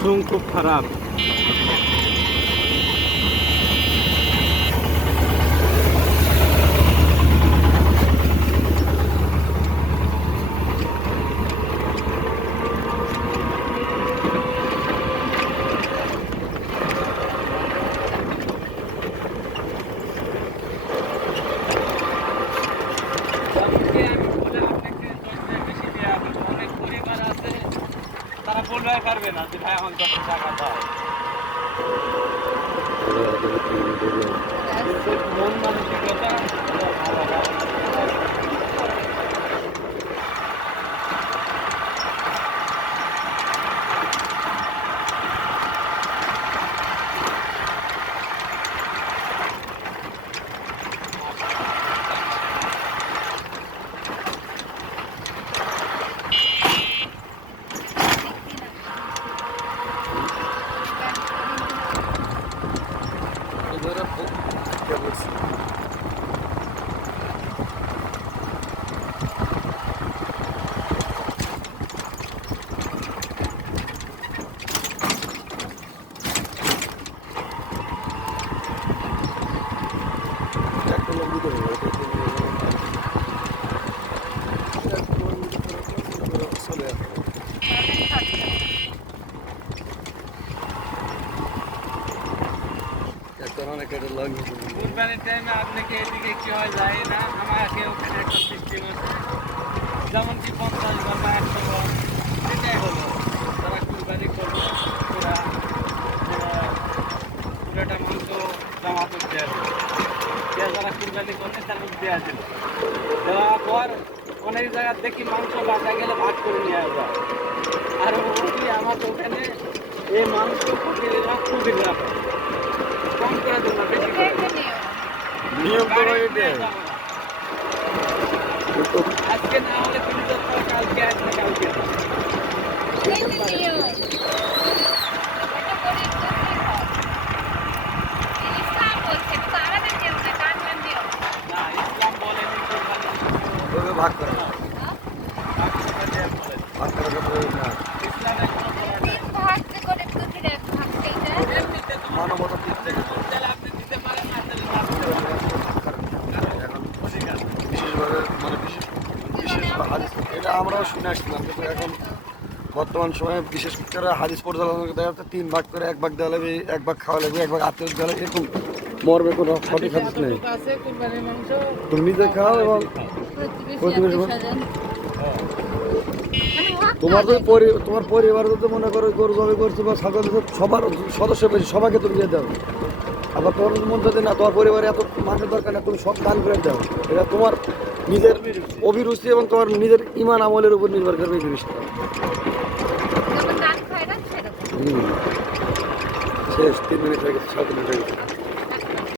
চুন খুব খারাপ। তারা বলতে পারবে না যে ভাই আমার কত টাকা দাও। মন মানসিকতা কুরবানির টাইমে আপনাকে এদিকে কি হয় যায় না, আমাকে ওখানে একটা সিস্টেম আছে যেমন কি 50 ঘর বা 100 ঘর, সেটাই হলো যারা কুরবানি করবো পুরোটা মাংস জমা করতে হবে। যারা কুরবানি করবে তারপর দেওয়া ছিল, দেওয়ার পর অনেক জায়গায় দেখি মাংস বাঁচা গেলে ভাগ করে নেওয়া যায়। আর ওই আমাদের ওখানে এই মাংস প্রতিদিন খুবই লাভ কম করে দেবো না, বেশি করে নিয়ম তো এটাই। আজকে না হলে তুমি তো কালকে আসবে, কালকে না ইসলাম বলেনি ভাগ করে ভাগ করার কথা ইসলাম এখনো বলে নাই। মানবতার দিক থেকে তাহলে আপনি দিতে পারেন না, তাহলে না এখন বিশেষভাবে মানে বিশেষ হাদিস এটা আমরাও শুনে আসছিলাম, কিন্তু এখন বর্তমান সময়ে বিশেষ করে হাদিস পরিচালনা দেখা যাচ্ছে 3 ভাগ করে 1 ভাগ দেওয়া লাগবে, 1 ভাগ খাওয়া লাগবে, 1 ভাগ আত্মীয় দেওয়া লাগবে, এরকম মর্মে কোনো সঠিক হাদিস নেই। আছে কুরবানির মাংস তুমি নিজে খাও এবং প্রতিবেশী তোমার পরিবার যদি মনে করো গরু জবে করছো বা ছাগল সবার সদস্য বেশি সবাইকে তুমি দিয়ে দাও। আবার তোমার মন যদি না তোমার পরিবারে এত মানুষের দরকার না, তুমি সব দান করে দাও। এটা তোমার নিজের অভিরুচি এবং তোমার নিজের ইমান আমলের উপর নির্ভর করবে এই জিনিসটা। শেষ 3 মিনিট হয়ে গেছে, 7 মিনিট হয়ে গেছে।